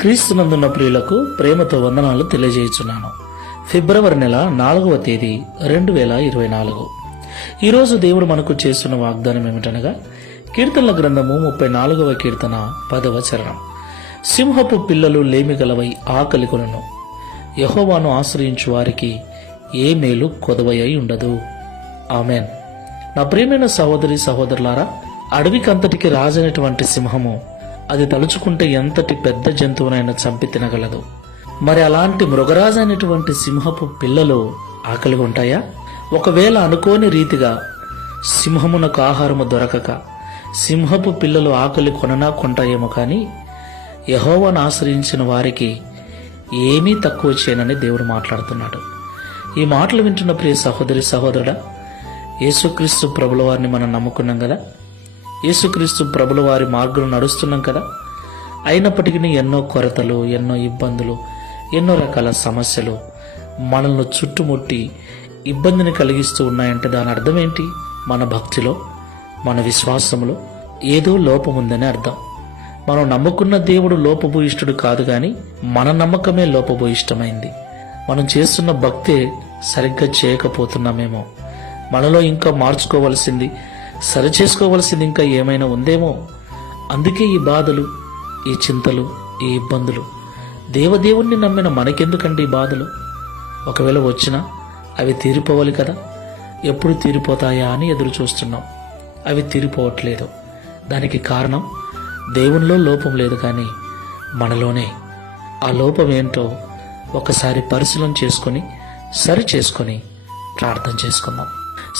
క్రీస్తునందున్న ప్రియులకు ప్రేమతో వందనాలు తెలియజేయుచున్నాను. ఫిబ్రవరి నెల నాలుగవ తేదీ రెండు వేల ఇరవై నాలుగు. ఈరోజు దేవుడు మనకు చేస్తున్న వాగ్దానం ఏమిటనగా కీర్తనల గ్రంథము ముప్పై నాలుగవ కీర్తన పదవ చరణం. సింహపు పిల్లలు లేమిగలవై ఆకలి కొలను యహోవాను ఆశ్రయించు వారికి ఏ మేలు కొదవయ్యి ఉండదు. ఆమెన్. నా ప్రియమైన సహోదరి సహోదరులారా అడవికంతటికి రాజైనటువంటి సింహము అది తలుచుకుంటే ఎంతటి పెద్ద జంతువునైనా చంపి తినగలదు. మరి అలాంటి మృగరాజు అనేటువంటి సింహపు పిల్లలు ఆకలిగా ఉంటాయా? ఒకవేళ అనుకోని రీతిగా సింహమునకు ఆహారము దొరకక సింహపు పిల్లలు ఆకలి కొననా కొంటాయేమో కానీ యహోవాను ఆశ్రయించిన వారికి ఏమీ తక్కువ చేయనని దేవుడు మాట్లాడుతున్నాడు. ఈ మాటలు వింటున్న ప్రియ సహోదరి సహోదరుడా యేసుక్రీస్తు ప్రభుల వారిని మనం నమ్ముకున్నాం కదా? యేసుక్రీస్తు ప్రభుల వారి మార్గంలో నడుస్తున్నాం కదా? అయినప్పటికీ ఎన్నో కొరతలు ఎన్నో ఇబ్బందులు ఎన్నో రకాల సమస్యలు మనల్ని చుట్టుముట్టి ఇబ్బందిని కలిగిస్తూ ఉన్నాయంటే దాని అర్థం ఏంటి? మన భక్తిలో మన విశ్వాసంలో ఏదో లోపం ఉందని అర్థం. మనం నమ్ముకున్న దేవుడు లోపభూయిష్ఠుడు కాదు కానీ మన నమ్మకమే లోపభూయిష్టమైంది. మనం చేస్తున్న భక్తే సరిగ్గా చేయకపోతున్నామేమో. మనలో ఇంకా మార్చుకోవలసింది సరిచేసుకోవలసింది ఇంకా ఏమైనా ఉందేమో? అందుకే ఈ బాధలు ఈ చింతలు ఈ ఇబ్బందులు. దేవదేవుణ్ణి నమ్మిన మనకెందుకండి ఈ బాధలు? ఒకవేళ వచ్చినా అవి తీరిపోవాలి కదా? ఎప్పుడు తీరిపోతాయా అని ఎదురు చూస్తున్నాం అవి తీరిపోవట్లేదు. దానికి కారణం దేవునిలో లోపం లేదు కానీ మనలోనే. ఆ లోపం ఏంటో ఒకసారి పరిశీలన చేసుకొని సరి చేసుకొని ప్రార్థన చేసుకుందాం.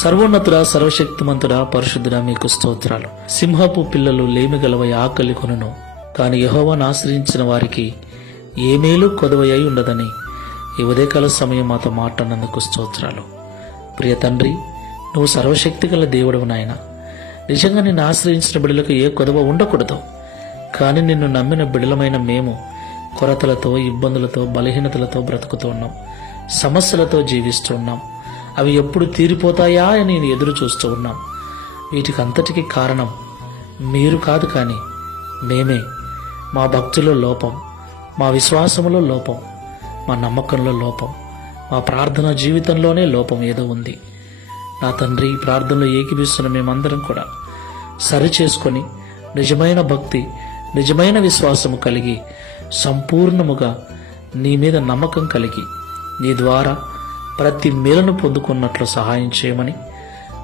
సర్వోన్నతుడ సర్వశక్తిమంతుడా పరిశుద్ధుడ మీకు స్తోత్రాలు. సింహపు పిల్లలు లేమిగలవై ఆకలి కొనును. కాని యహోవాను ఆశ్రయించిన వారికి ఏ మేలు కొదవయ్యి ఉండదని ఈ ఉదయకాల సమయం మాతో మాట్లాడినందుకు స్తోత్రాలు. ప్రియ తండ్రి నువ్వు సర్వశక్తి గల దేవుడవు నాయన. నిజంగా నిన్ను ఆశ్రయించిన బిడ్డలకు ఏ కొదవ ఉండకూడదు. కానీ నిన్ను నమ్మిన బిడలమైన మేము కొరతలతో ఇబ్బందులతో బలహీనతలతో బ్రతుకుతూ ఉన్నాం. సమస్యలతో జీవిస్తూ ఉన్నాం. అవి ఎప్పుడు తీరిపోతాయా అని నేను ఎదురు చూస్తూ ఉన్నాం. వీటికి అంతటికి కారణం మీరు కాదు కానీ మేమే. మా భక్తిలో లోపం మా విశ్వాసములో లోపం మా నమ్మకంలో లోపం మా ప్రార్థన జీవితంలోనే లోపం ఏదో ఉంది. నా తండ్రి ప్రార్థనలో ఏకిపిస్తున్న మేమందరం కూడా సరి చేసుకొని నిజమైన భక్తి నిజమైన విశ్వాసము కలిగి సంపూర్ణముగా నీ మీద నమ్మకం కలిగి నీ ద్వారా ప్రతి మేలను పొందుకున్నట్లు సహాయం చేయమని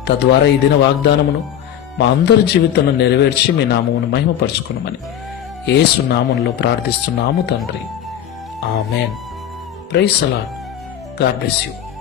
తద్వారా ఈ దిన వాగ్దానమును మా అందరి జీవితంలో నెరవేర్చి మీ నామమును మహిమపరచుకునమని ఏసు నామంలో ప్రార్థిస్తున్నాము తండ్రి. ఆమెన్. ప్రైస్ అలా గాడ్ బ్లెస్ యూ.